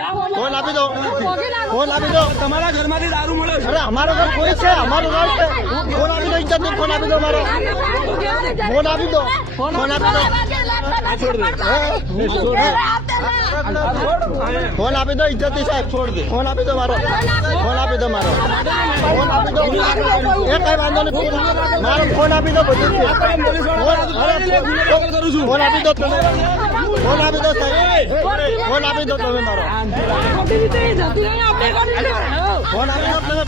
Phone આપી દો, phone આપી દો. તમારા ઘરમાંથી દારૂ મળે છે. અરે અમારો ઘર કોઈ છે, અમારો ઘર છે. ફોન આપી દો, ઇજ્જત નહીં. ફોન આપી દો મારો. ફોન આપી દો, ફોન આપી દો. ફોન આપી દો, ઇજ્જત નહીં સાહેબ. છોડ દે. ફોન આપી દો મારો. ફોન આપી દો મારો. ફોન આપી દો. એ કઈ વાંધો નહીં. મારો ફોન આપી દો. બધું ફોન આપી દો તમે. ફોન આપી દો સાહેબ. ફોન આપી દો તમે મારો. ફોન આપી દો તમે.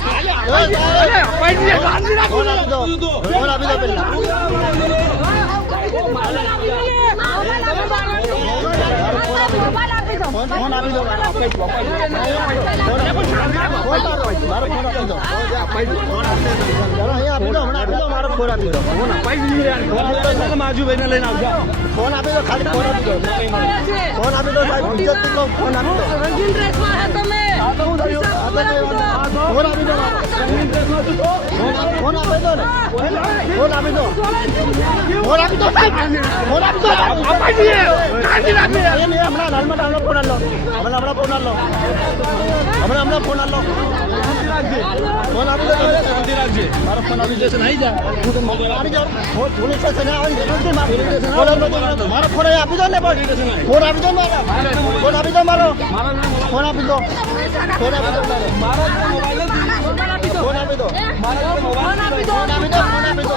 ફોન આપી દો. ફોન આપી દો પેલા. ફોન આપી દો. મારો ફોન આપી દો. અહીંયા આપી દો. હમણાં આપી દો. મારો ફોન આપી દો. માજુભાઈને લઈને આવજો. ફોન આપી દો. ખાલી ફોન આપી દો. ફોન આપી દો સાહેબ. ઇજ્જત થી કહો. ફોન આપી દો. ફોન આપી દો. ફોન આપી દો ને. ફોન આપી દો. ફોન આપી દો સાહેબ. ફોન આપી દો. હમણાં ફોન આલો. હમણાં ફોન આલો. હમણાં ફોન આલો. ફોન આપી દો. મારો ફોન આપી દેશે. નહીં જા આવી જાઓ. પોલીસ સ્ટેશન આવી મારો ફોન આપી દો ને. ફોન આપી દો મારો. ફોન આપી દો મારો. ફોન આપી દો. ફોન આપી દો મારો. ફોન આપી દો. ફોન આપી દો. ફોન આપી દો. ફોન આપી દો.